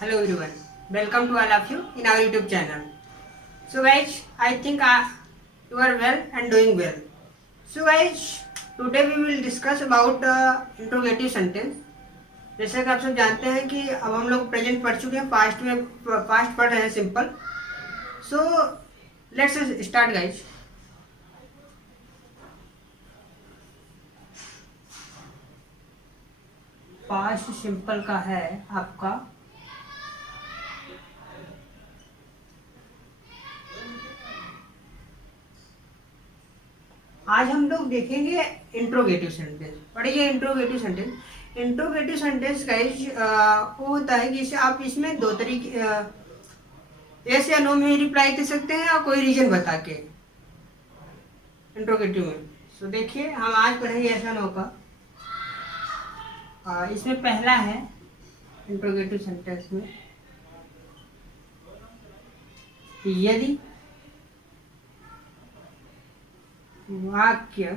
Hello everyone, welcome to all of you in our YouTube channel. So guys, I think you are well and doing well. So guys, today we will discuss about interrogative sentence. जैसा कि आप सब जानते हैं कि अब हम लोग प्रेजेंट पढ़ चुके हैं, पास्ट पढ़ रहे हैं simple. So let's start guys. Past simple का है आपका आज हम लोग देखेंगे इंट्रोगेटिव सेंटेंस. पढ़िए interrogative sentence. Interrogative sentence guys वो होता है कि आप इसमें दो तरीके यस या नो में रिप्लाई दे सकते हैं और कोई रीजन बता के इंट्रोगेटिव में. सो देखिए हम आज पढ़ेंगे यस या नो का. इसमें पहला है इंट्रोगेटिव सेंटेंस में यदि वाक्य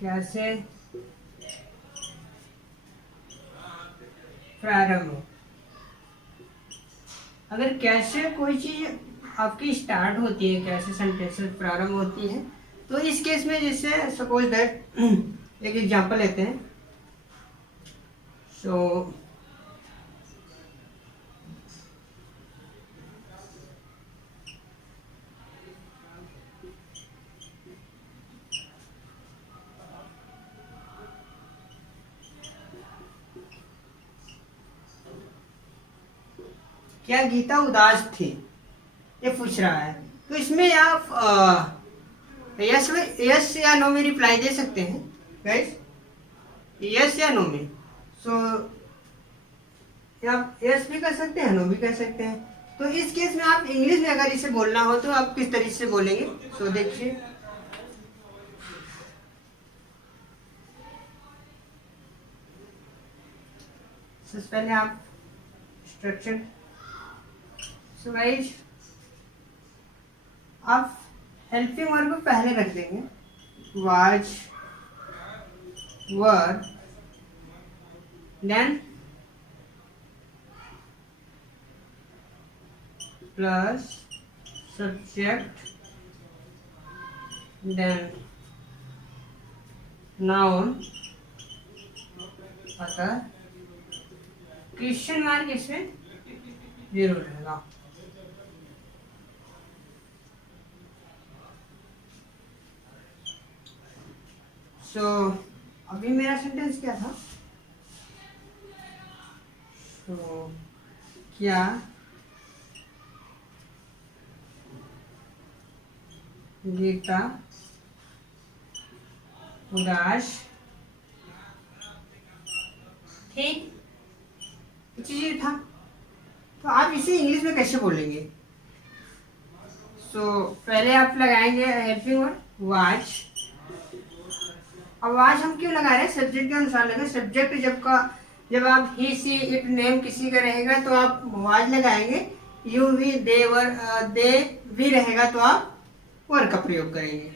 कैसे प्रारंभ हो. अगर कैसे कोई चीज आपकी स्टार्ट होती है, कैसे सेंटेंस प्रारंभ होती है, तो इस केस में जैसे सपोज दैट एक एग्जांपल लेते हैं. सो क्या गीता उदास थी, ये पूछ रहा है. तो इसमें आप यस या नो में रिप्लाई दे सकते हैं गाइस. यस या नो में. सो आप यस भी कर सकते हैं, नो भी कर सकते हैं. तो इस केस में आप इंग्लिश में अगर इसे बोलना हो तो आप किस तरीके से बोलेंगे. सो देखिए सबसे पहले आप स्ट्रक्चर. सो गाइस आप हेल्पिंग वर्ब को पहले रख देंगे. Was were then plus subject then noun अतः क्वेश्चन मार्क इसमें जरूर रहेगा. सो अभी मेरा सेंटेंस क्या था. तो क्या गीता उदास थी, कुछ ये था. तो आप इसे इंग्लिश में कैसे बोलेंगे. सो पहले आप लगाएंगे हेल्पिंग वर्ड वाच. अब वाच हम क्यों लगा रहे हैं, सब्जेक्ट के अनुसार लगे. सब्जेक्ट जब आप ही सी इट नेम किसी का रहेगा तो आप वाच लगाएंगे. यू भी दे वर दे भी रहेगा तो आप वर का प्रयोग करेंगे.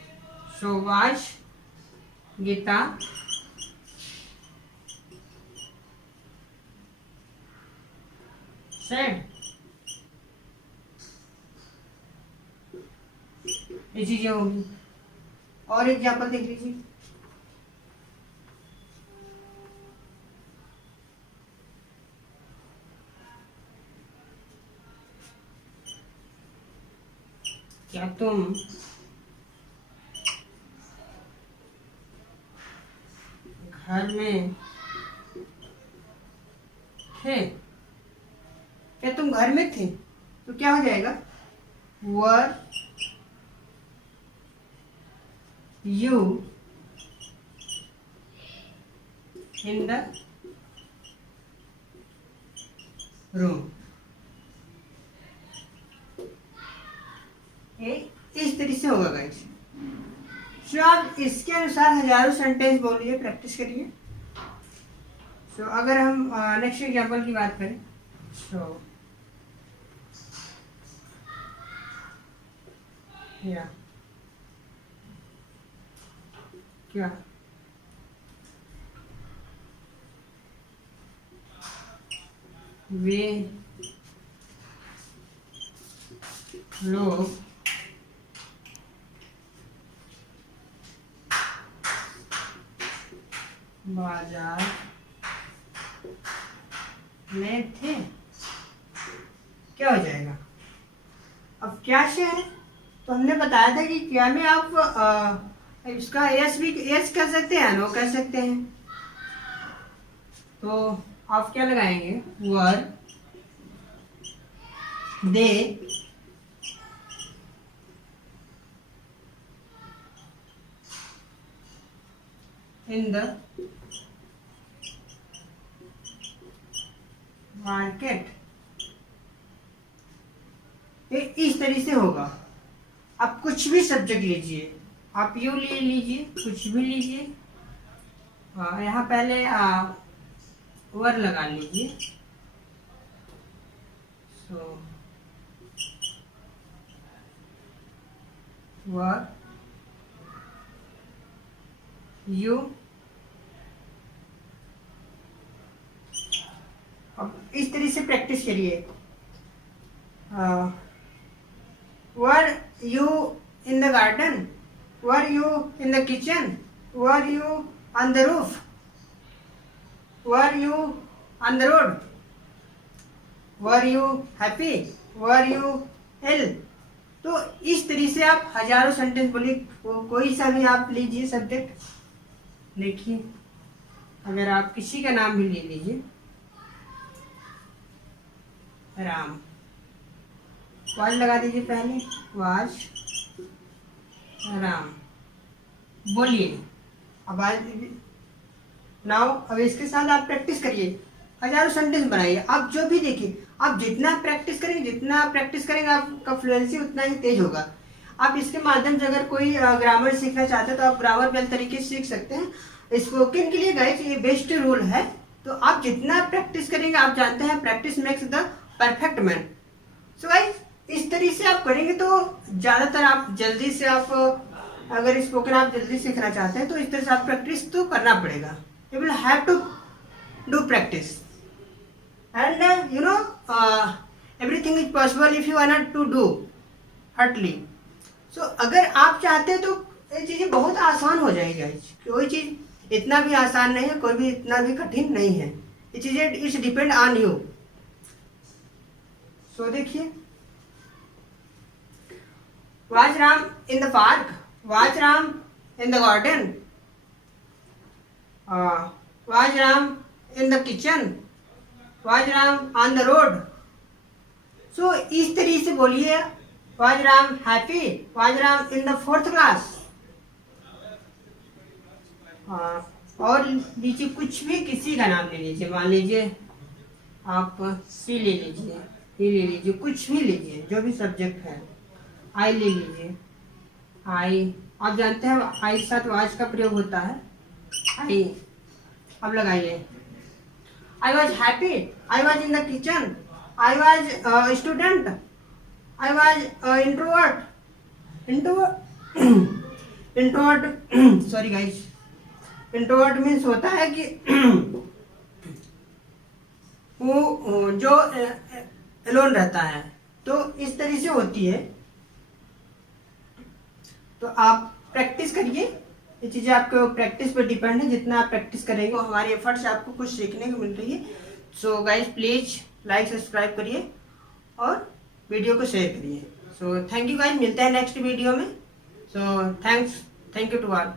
सो वाच गीता सेड. ये चीजें होंगी. और एग्जाम्पल देख लीजिए. क्या तुम घर में थे. क्या तुम घर में थे, तो क्या हो जाएगा वर यू इन द रूम. इस तरीके से होगा गाइस. सो आप इसके अनुसार हजारों सेंटेंस बोलिए, प्रैक्टिस करिए. सो अगर हम नेक्स्ट एग्जांपल की बात करें. सो या क्या वे लोग बाजार में थे, क्या हो जाएगा? अब क्या से है तो हमने बताया था कि क्या में आप इसका यस भी यस कह सकते हैं, नो कह सकते हैं। तो आप क्या लगाएंगे? वर दे इन द मार्केट। ये इस तरीके से होगा। आप कुछ भी सब्जेक्ट लीजिए, आप यू ले लीजिए, कुछ भी लीजिए, यहाँ पहले वर लगा लीजिए। सो वर यू, अब इस तरीके से प्रैक्टिस करिए। Were you in the garden, were you in the kitchen, were you on the roof, were you on the road, were you happy, were you ill. तो इस तरीके से आप हजारों सेंटेंस बोलिए, कोई सा भी आप लीजिए सब्जेक्ट। देखिए, अगर आप किसी का नाम भी ले लीजिए, राम, वाज लगा दीजिए पहले, वाज राम, बोलिए। अब आज नाउ अब इसके साथ आप प्रैक्टिस करिए, हजारों सेंटेंस बनाइए। आप जो भी देखिए, आप जितना प्रैक्टिस करेंगे आपका फ्लुएंसी उतना ही तेज होगा। आप इसके माध्यम से अगर कोई ग्रामर सीखना चाहते हैं तो आप ग्रामर बेल तरीके से सीख सकते हैं। स्पोकन के लिए गाइस ये बेस्ट रूल है। तो आप जितना प्रैक्टिस करेंगे, आप जानते हैं practice makes the perfect man. So guys इस तरीके से आप करेंगे तो ज़्यादातर आप जल्दी से, आप अगर स्पोकन आप जल्दी सीखना चाहते हैं तो इस तरह से आप प्रैक्टिस तो करना पड़ेगा। You will have to do practice and you know everything is possible if you are not to do hardly. So अगर आप चाहते हैं तो ये चीज़ें बहुत आसान हो जाएगी गाइस। कोई चीज़ इतना भी आसान नहीं है, कोई भी इतना भी कठिन नहीं है। ये चीज़ें इट्स डिपेंड ऑन यू। सो देखिए, was Ram in the park? Was Ram in the garden? Was Ram in the kitchen? Was Ram on the road? So इस तरीके से बोलिए। Was Ram happy? Was Ram in the 4th class? और लीजिए कुछ भी, किसी का नाम ले लीजिए। मान लीजिए आप सी ले लीजिए, ई ले लीजिए, कुछ भी लीजिए, जो भी सब्जेक्ट है। आई ले लीजिए, आई, आप जानते हैं आई के साथ वाज का प्रयोग होता है। आई, अब लगाइए। I was happy, I was in the kitchen, I was student, I was introvert. Introvert sorry guys, introvert means होता है कि वो जो एलोन रहता है। तो इस तरीके से होती है। तो आप प्रैक्टिस करिए, ये चीज़ें आपके प्रैक्टिस पर डिपेंड है। जितना आप प्रैक्टिस करेंगे हमारे एफर्ट से आपको कुछ सीखने को मिल रही है। So guys please like subscribe करिए और वीडियो को शेयर करिए। सो थैंक यू गाइज, मिलते हैं नेक्स्ट वीडियो में। So thank you to all.